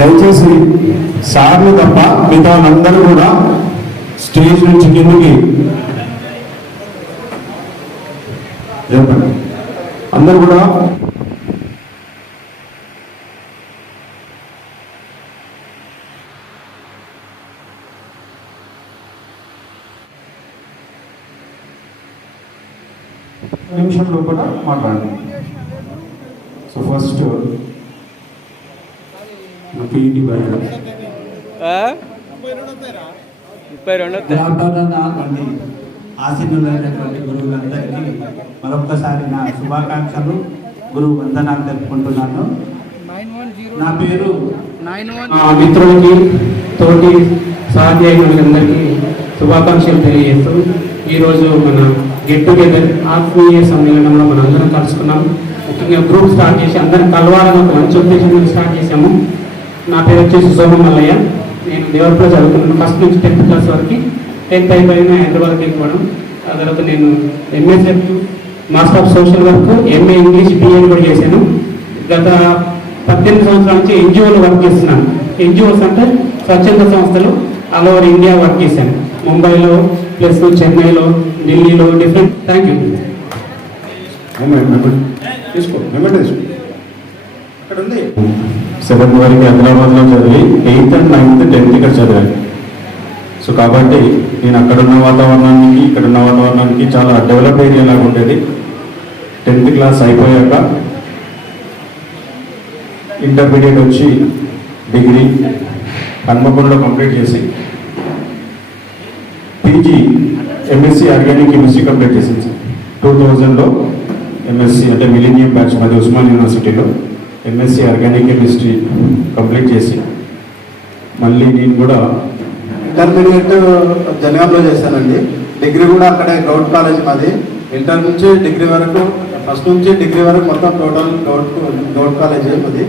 దయచేసి సార్లు తప్ప మిగతా అందరూ కూడా స్టేజ్ నుంచి కిందకి అందరూ కూడా నిమిషంలో కూడా మాట్లాడండి. సో ఫస్ట్ పీఈటీ ఆశీనులైనటువంటి గురువులందరికీ మరొక్కసారి నా శుభాకాంక్షలు, గురువు వందనాలు తెలుపుకుంటున్నాను. నా పేరు మిత్రులకి తోటి సహాధ్యాయులందరికీ శుభాకాంక్షలు తెలియజేస్తూ ఈరోజు మన గెట్ టుగెదర్ ఆత్మీయ సమ్మేళనంలో మనం అందరం కలుసుకున్నాం. ముఖ్యంగా గ్రూప్ స్టార్ట్ చేసి అందరం కలవాలని ఒక మంచి ఉద్దేశంతో స్టార్ట్ చేశాము. నా పేరు వచ్చేసి సోమమల్లయ్య. నేను దేవరపల్లి చదువుకున్నాను. ఫస్ట్ నుంచి 10th క్లాస్ వరకు. 10th అయిపోయిన హైదరాబాద్కి వెళ్ళిపోవడం. ఆ తర్వాత నేను MSF master of social work, MA English, BA కూడా చేశాను. గత 18 సంవత్సరాల నుంచి ఎన్జిఓలో వర్క్ చేస్తున్నాను. ఎన్జిఓస్ అంటే స్వచ్ఛంద సంస్థలు ఆల్ ఓవర్ ఇండియా వర్క్ చేశాను. ముంబైలో ప్లస్ చెన్నైలో, ఢిల్లీలో డిఫరెంట్. Thank you. అక్కడ ఉంది 7th వరకు హైదరాబాద్లో చదివి 8th and 9th 10th ఇక్కడ చదివాను. సో కాబట్టి నేను అక్కడున్న వాతావరణానికి ఇక్కడున్న వాతావరణానికి చాలా డెవలప్ ఏరియా లాగా ఉండేది. 10th క్లాస్ అయిపోయాక ఇంటర్మీడియట్ వచ్చి డిగ్రీ హన్మకొండలో కంప్లీట్ చేసి PG MSc organic chemistry complete చేసింది. 2000లో ఎంఎస్సి అంటే మిలీనియం బ్యాచ్ మాది ఉస్మాన్ యూనివర్సిటీలో ఎంఎస్సి ఆర్గానిక్ కెమిస్ట్రీ కంప్లీట్ చేసి మళ్ళీ నేను కూడా ఇంటర్మీడియట్ జనగాంలో చేశానండి. డిగ్రీ కూడా అక్కడే గౌట్ కాలేజ్ మాది. ఇంటర్ నుంచి డిగ్రీ వరకు, ఫస్ట్ నుంచి డిగ్రీ వరకు మొత్తం టోటల్ గౌట్ కాలేజ్ మాది.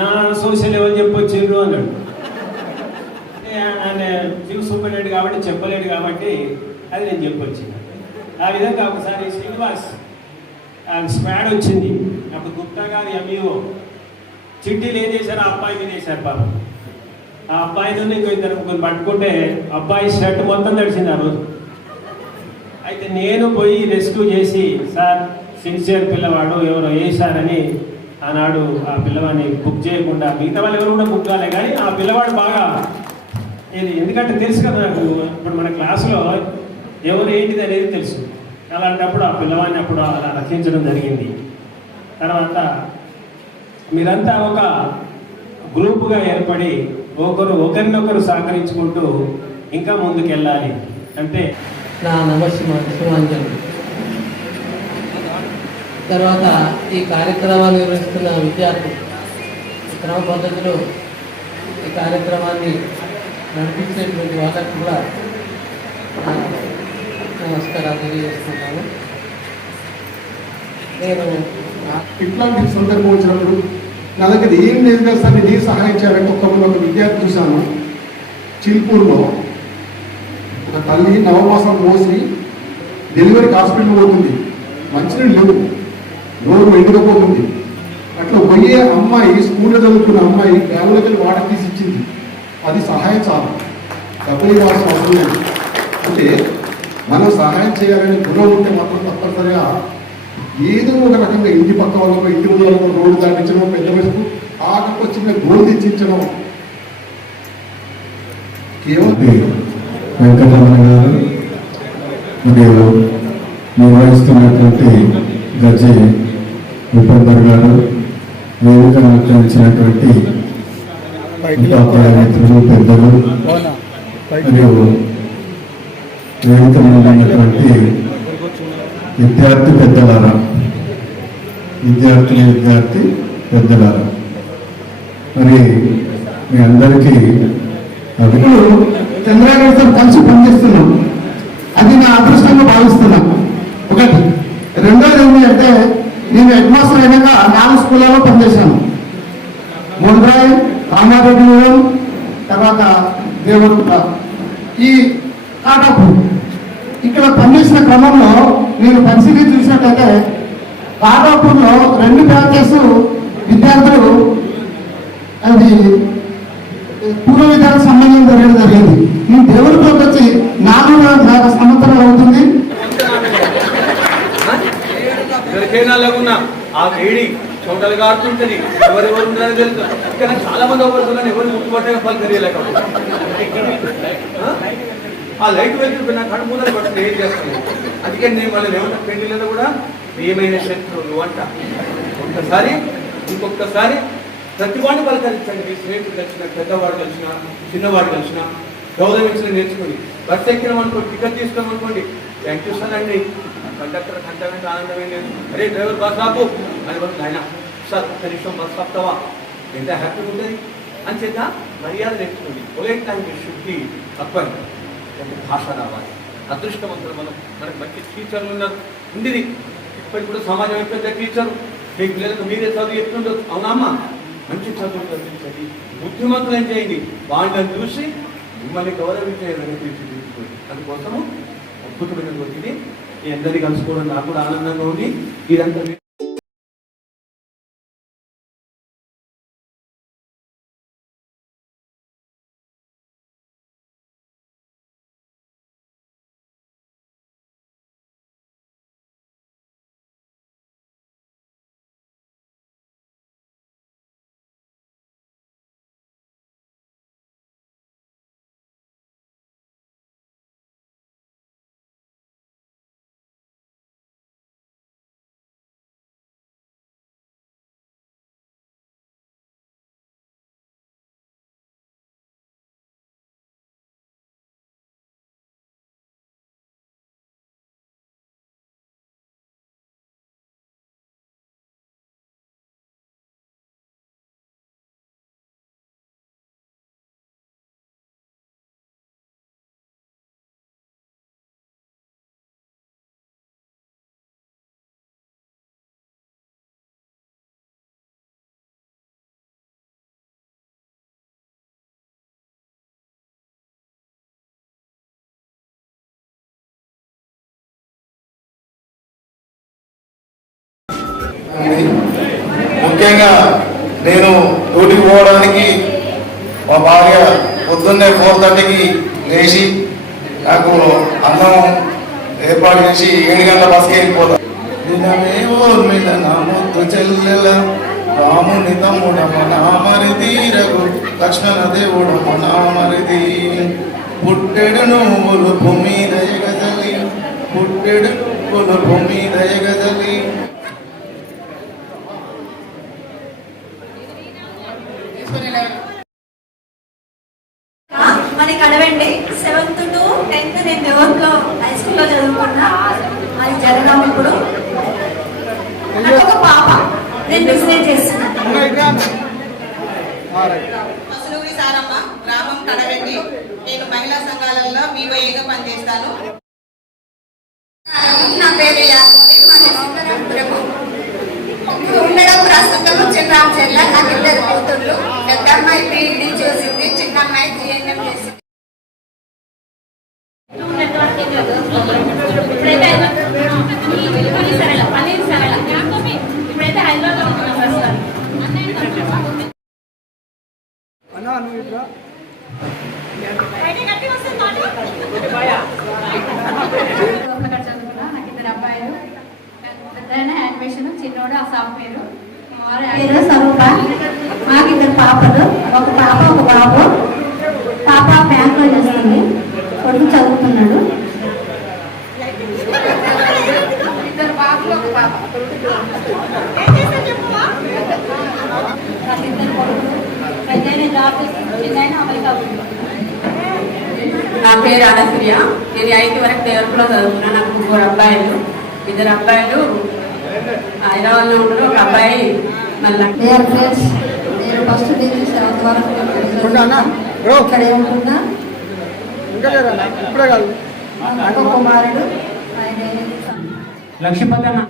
నా సోషల్ ఎవరు చెప్పొచ్చిండ్రు అన్నాడు. ఆయన చీఫ్ సూపరింటెండెంట్ కాబట్టి చెప్పలేడు కాబట్టి అది నేను చెప్పొచ్చింది. ఆ విధంగా ఒకసారి శ్రీనివాస్ స్క్వాడ్ వచ్చింది. అప్పుడు గుప్తా గారి ఎంఈఓ చిట్టీలు ఏం చేశారు, ఆ అబ్బాయి మీద వేశారు పాపం. ఆ అబ్బాయి నుండి ఇంకో 2 ముగ్గురు పట్టుకుంటే అబ్బాయి షర్ట్ మొత్తం తడిసింది ఆ రోజు. అయితే నేను పోయి రెస్క్యూ చేసి, సార్ సిన్సియర్ పిల్లవాడు ఎవరో వేశారని ఆనాడు ఆ పిల్లవాడిని బుక్ చేయకుండా, మిగతా వాళ్ళు ఎవరు కూడా బుక్ కాలే కానీ ఆ పిల్లవాడు బాగా ఇది, ఎందుకంటే తెలుసు కదా నాకు, ఇప్పుడు మన క్లాసులో ఎవరు ఏంటిది అనేది తెలుసు. అలాంటప్పుడు ఆ పిల్లవాడిని అప్పుడు అలా రక్షించడం జరిగింది. తర్వాత మీరంతా ఒక గ్రూపుగా ఏర్పడి ఒకరినొకరు సహకరించుకుంటూ ఇంకా ముందుకెళ్ళాలి. అంటే నా నమస్కారం. తర్వాత ఈ కార్యక్రమాన్ని నిర్వహిస్తున్న విద్యార్థులు క్రమ పద్ధతిలో ఈ కార్యక్రమాన్ని నడిపించేటువంటి వాళ్ళకు కూడా నమస్కారాలు తెలియజేస్తున్నాను. నేను ఇట్లాంటి సందర్భం వచ్చినప్పుడు నా దగ్గర ఏం లేదు కదా సార్, నేను సహాయం చేయాలంటే ఒక విద్యార్థి చూశాను. చిల్పూర్లో ఒక తల్లి నవమాసం మోసి డెలివరీకి హాస్పిటల్ పోతుంది. మంచినీళ్ళు లేవు, నోరు ఎండుకపోతుంది. అట్లా పోయే అమ్మాయి, స్కూల్లో చదువుతున్న అమ్మాయి బ్యాగులకి వాటర్ తీసి ఇచ్చింది. అది సహాయం చాలు, డబ్బులు ఇవ్వాల్సిన అవసరం లేదు. అంటే మనం సహాయం చేయాలని గుణం ఉంటే మాత్రం తప్పనిసరిగా ఏదో ఒక రకంగా ఇంటి పక్క వాళ్ళకు, ఇంటి ముందు వాళ్ళకు రోడ్డు దాటించడం, పెద్ద వయసుకు ఆటకు చిన్న గోల్ తెచ్చించడం. కేవలం వెంకటరమణ గారు మరియు నిర్వహిస్తున్నటువంటి గజ్జె ఉపేందర్ గారు, వేదిక అలంకరించినటువంటి మిత్రులు, పెద్దలు మరియు వేదిక ఉన్నటువంటి విద్యార్థి పెద్దలారా, విద్యార్థి పెద్దలారా, మరి మీ అందరికీ చంద్రగారితో కలిసి పనిచేస్తున్నాం. అది నా అదృష్టంగా భావిస్తున్నాం. ఒకటి. రెండోది ఏంటి అంటే, నేను హెడ్ మాస్టర్ అయినాక 4 స్కూళ్ళలో పనిచేశాను. ముండ్రాయి, రామారెడ్డి, తర్వాత దేవరపల్లి, ఈ కాటాపూర్. ఇక్కడ పనిచేసిన క్రమంలో నేను పరిస్థితి చూసినట్టయితే కాటాపూర్లో 2 బ్యాచెస్ అది పూర్వ విద్యాలకు సంబంధం జరిగింది. ఈ డెవలప్మెంట్ వచ్చి 4 సంవత్సరాలు అవుతుంది. దొరికేనాళ్ళకున్న ఆ వేడి చోటలు కారుతుంటది, ఎవరెవరు ఉన్నారని తెలుసు. ఇక్కడ చాలా మంది అవసరం ఎవరు ముట్టుబట్టే వాళ్ళు తెలియలేకపోతే ఆ లైట్ వెళ్తే నా కడుపు ముందర పట్టుకుని ఏం చేస్తాను. అందుకే నేను వాళ్ళని ఏమంటా, పెళ్లిళ్ళలో కూడా ప్రియమైన శత్రువులు అంట. ఇంకొకసారి ప్రతి వాడిని పలకరించండి. మీ స్నేహితులు కలిసిన, పెద్దవాడు కలిసిన, చిన్నవాడు కలిసిన గౌరవించడం నేర్చుకోండి. బస్ ఎక్కినాం అనుకోండి, టికెట్ తీసుకున్నాం అనుకోండి, థ్యాంక్ యూ సార్ అండి, కండక్టర్ కంటే ఆనందమే లేదు, అరే డ్రైవర్ బస్ ఆపు అని బస్ ఆయన సార్ కనీసం బస్ ఆపుతావా, ఎంత హ్యాపీగా ఉంటుంది అని చేత మర్యాద నేర్చుకోండి. పొలైట్ లాంగ్వేజ్ శుద్ధి తప్పని భాష రావాలి. అదృష్టవంతులు మనకు మంచి టీచర్లు ఉన్నారు. ఉండేది ఇప్పటికి కూడా సమాజం ఎప్పుడైతే టీచరు మీ పిల్లలకు మీరే చదువు చెప్తుండొచ్చు, అవునమ్మా మంచి చదువు చదివించండి, బుద్ధిమంతులు ఏం చేయండి, వాళ్ళని చూసి మిమ్మల్ని గౌరవించేదని తీర్చిదిద్దుకోండి. అందుకోసము అద్భుతమైన రోజుని మీ అందరినీ కలుసుకోవడం నాకు కూడా ఆనందంగా ఉంది. ఇదంతా ముఖ్యంగా నేను డ్యూటీకి పోవడానికి మా భార్య పొద్దున్నే 4:30కి లేచి నాకు అన్నం ఏర్పాటు చేసి 7 గంటల బస్కి వెళ్ళిపోతాను. దినమేవో మీద నా ముద్దు చెల్లెల రాముని తమ్ముడమ్మ నామరిది రఘు లక్ష్మణ దేవుడమ్మ నామరిది పుట్టెడు నువ్వులు భూమి దయగదలి పుట్టెడు నువ్వులు భూమి దయగదలి. మరి కడవండి 7th to 10th నేను డెవలప్లో హై స్కూల్లో చదువుకున్నా. అది జరగడం ఇప్పుడు నాకు ఒక పాప, నేను బిజినెస్ చేస్తున్నాను. అసలూరి సారమ్మ, గ్రామం కడవండి. నేను మహిళా సంఘాలలో వివోఏగా పనిచేస్తాను. నా పేరు ఉండడం ప్రస్తుతం చిన్నాం చెల్ల. నాకు 2 కూతుళ్ళు. పెద్ద అమ్మాయి PhD చేసింది, చిన్న అమ్మాయి GNM చేసింది. నాకు 2 అబ్బాయిలు, పెద్ద యానిమేషన్, చిన్నోడు ఆ సాఫ్ట్వేర్. పేరు స్వరూప. మాకు 2 పాపలు, ఒక పాప ఒక బాబు. పాప బ్యాంక్లో చేస్తుంది, కొడుకు చదువుతున్నాడు. 2 బాబులు ఒక పాప. పెద్ద జాబ్ చేస్తుంది, చిన్న అమెరికా. నా పేరు అనసూయ. నేను 8th వరకు డెవలప్లో చదువుకున్నాను. నాకు 3 అబ్బాయిలు. 2 అబ్బాయిలు హైదరాబాద్లో ఉంటారు, ఒక అబ్బాయి మళ్ళీ. నేను ఫస్ట్ డిగ్రీ 7th వరకు ఇక్కడే ఉంటున్నా. ఒక కుమారుడు, ఆయన లక్ష్మీపతి అన్న.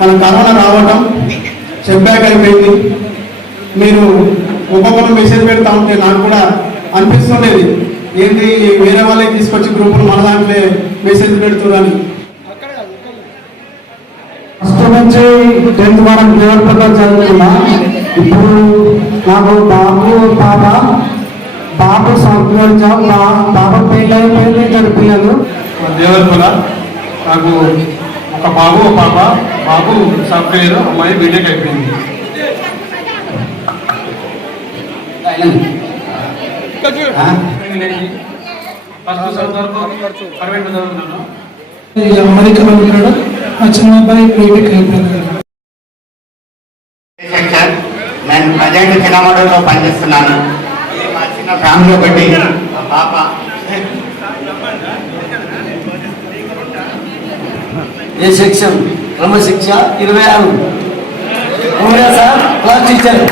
మన కరోనా రావడం సెట్బ్యాక్ అయిపోయింది. మీరు ఒక్కొక్కరు మెసేజ్ పెడతా ఉంటే నాకు కూడా అనిపిస్తుండేది, ఏంటి వేరే వాళ్ళకి తీసుకొచ్చి గ్రూపులు మన దాంట్లో మెసేజ్ పెడుతున్నారని. ఫస్ట్ నుంచి 10th వరకు దేవరపల్లిలో చదువుతున్నా. ఇప్పుడు నాకు బాబు సాఫ్ట్వేర్ జాబ్, బాబు పెళ్ళి అయిపోయింది, 2 పిల్లలు. దేవరపల్ల నాకు ఒక బాబు ఒక పాప. బాబు సాఫ్ట్వేర్, అమ్మాయి బీటెక్ అయిపోయింది. ఫస్ట్ వరకు ప్రైవేట్ చదువుకున్నాను. అమెరికాలో ఉన్నాడు. మా చిన్న అబ్బాయి బీటెక్ అయిపోయింది. నేను ప్రజెంట్ చిన్నమడలో పనిచేస్తున్నాను. మా చిన్న ఫ్యామిలీ ఒకటి, మా పాప. ఏ సెక్షన్ క్రమశిక్ష 26 సార్, క్లాస్ టీచర్.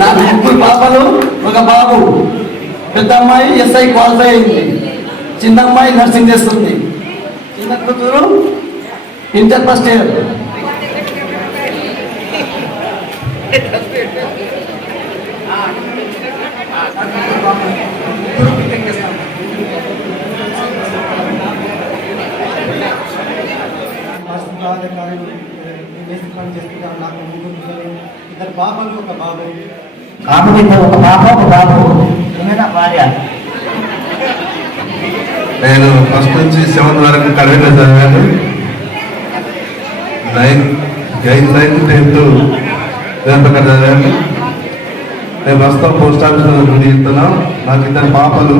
నాకు 3 పాపలు, ఒక బాబు. పెద్ద అమ్మాయి ఎస్ఐ క్వాలిఫై అయింది, చిన్న అమ్మాయి నర్సింగ్ చేస్తుంది, చిన్న కూతురు ఇంటర్ ఫస్ట్ ఇయర్. నాకు 3 పిల్లలు, 2 పాపలు, ఒక బాబు. ఒక పాప, ఒక బాబు, భార్య. నేను ఫస్ట్ నుంచి 7th వరకు కడవలో చదివాను. 8th 9th 10th దేవరపల్లి చదివాను. నేను ప్రస్తుతం పోస్ట్ ఆఫీస్లో డ్యూటీ చేస్తున్నాను. నాకు 2 పాపలు.